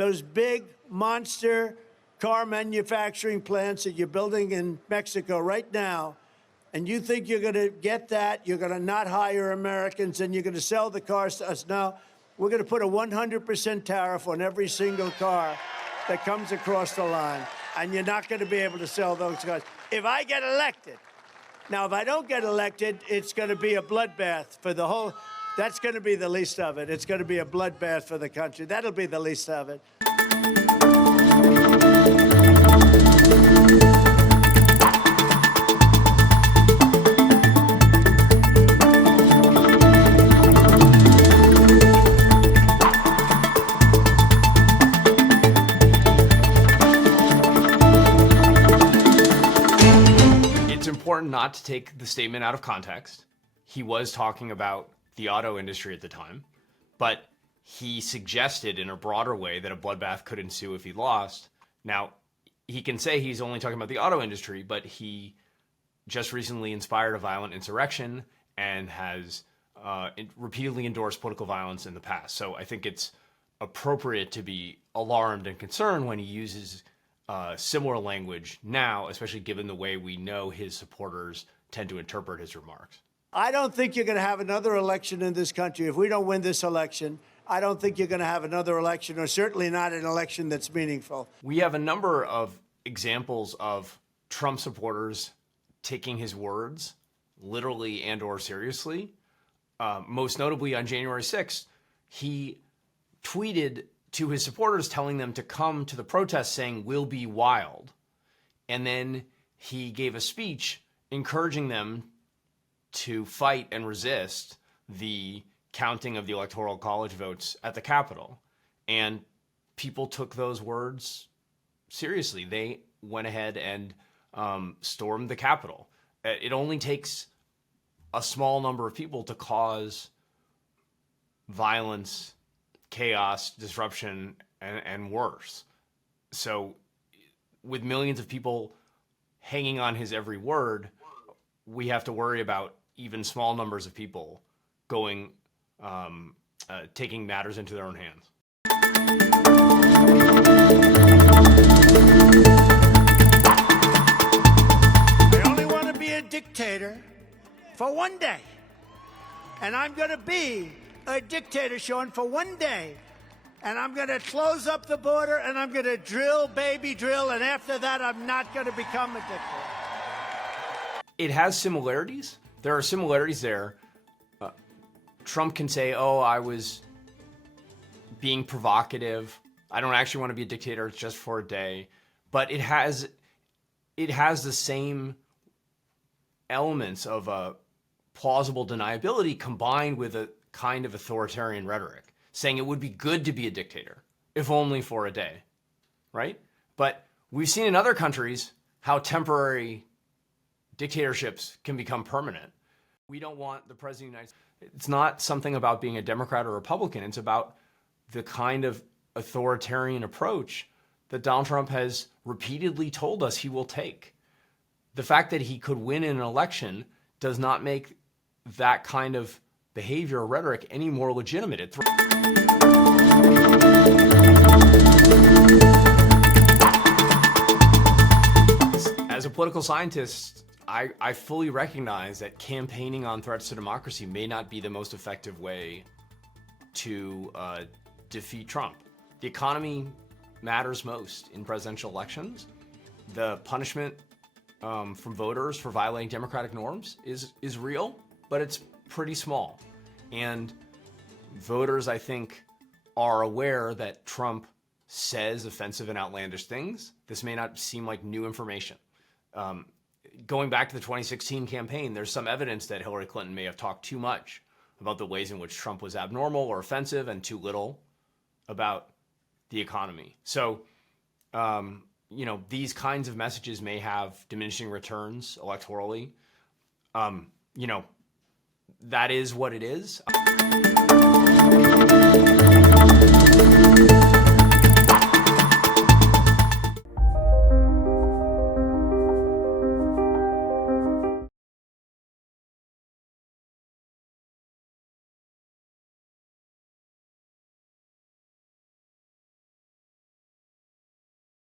Those big monster car manufacturing plants that you're building in Mexico right now, and you think you're going to get that, you're going to not hire Americans, and you're going to sell the cars to us. No, we're going to put a 100% tariff on every single car that comes across the line, and you're not going to be able to sell those cars. If I get elected, now if I don't get elected, it's going to be a bloodbath for the whole, that's going to be the least of it. It's going to be a bloodbath for the country. That'll be the least of it. Important not to take the statement out of context. He was talking about the auto industry at the time, but he suggested in a broader way that a bloodbath could ensue if he lost. Now, he can say he's only talking about the auto industry, but he just recently inspired a violent insurrection and has repeatedly endorsed political violence in the past. So I think it's appropriate to be alarmed and concerned when he uses similar language now, especially given the way we know his supporters tend to interpret his remarks. I don't think you're going to have another election in this country. If we don't win this election, I don't think you're going to have another election, or certainly not an election that's meaningful. We have a number of examples of Trump supporters taking his words literally and or seriously. Most notably on January 6th, he tweeted to his supporters telling them to come to the protest saying, "We'll be wild." And then he gave a speech encouraging them to fight and resist the counting of the Electoral College votes at the Capitol. And people took those words seriously. They went ahead and stormed the Capitol. It only takes a small number of people to cause violence, chaos, disruption, and worse. So with millions of people hanging on his every word, we have to worry about even small numbers of people going, taking matters into their own hands. I only want to be a dictator for one day. And I'm going to be a dictator, Sean, for one day. And I'm going to close up the border, and I'm going to drill, baby drill, and after that, I'm not going to become a dictator. It has similarities. There are similarities there. Trump can say, "Oh, I was being provocative. I don't actually want to be a dictator. It's just for a day." But it has the same elements of a plausible deniability combined with a kind of authoritarian rhetoric, saying it would be good to be a dictator, if only for a day, right? But we've seen in other countries how temporary dictatorships can become permanent. We don't want the president of the United States. It's not something about being a Democrat or Republican. It's about the kind of authoritarian approach that Donald Trump has repeatedly told us he will take. The fact that he could win in an election does not make that kind of behavior or rhetoric any more legitimate. As a political scientist, I fully recognize that campaigning on threats to democracy may not be the most effective way to defeat Trump. The economy matters most in presidential elections. The punishment from voters for violating democratic norms is real, but it's pretty small. And voters, I think, are aware that Trump says offensive and outlandish things. This may not seem like new information. Going back to the 2016 campaign, there's some evidence that Hillary Clinton may have talked too much about the ways in which Trump was abnormal or offensive and too little about the economy. So, you know, these kinds of messages may have diminishing returns electorally. You know, that is what it is.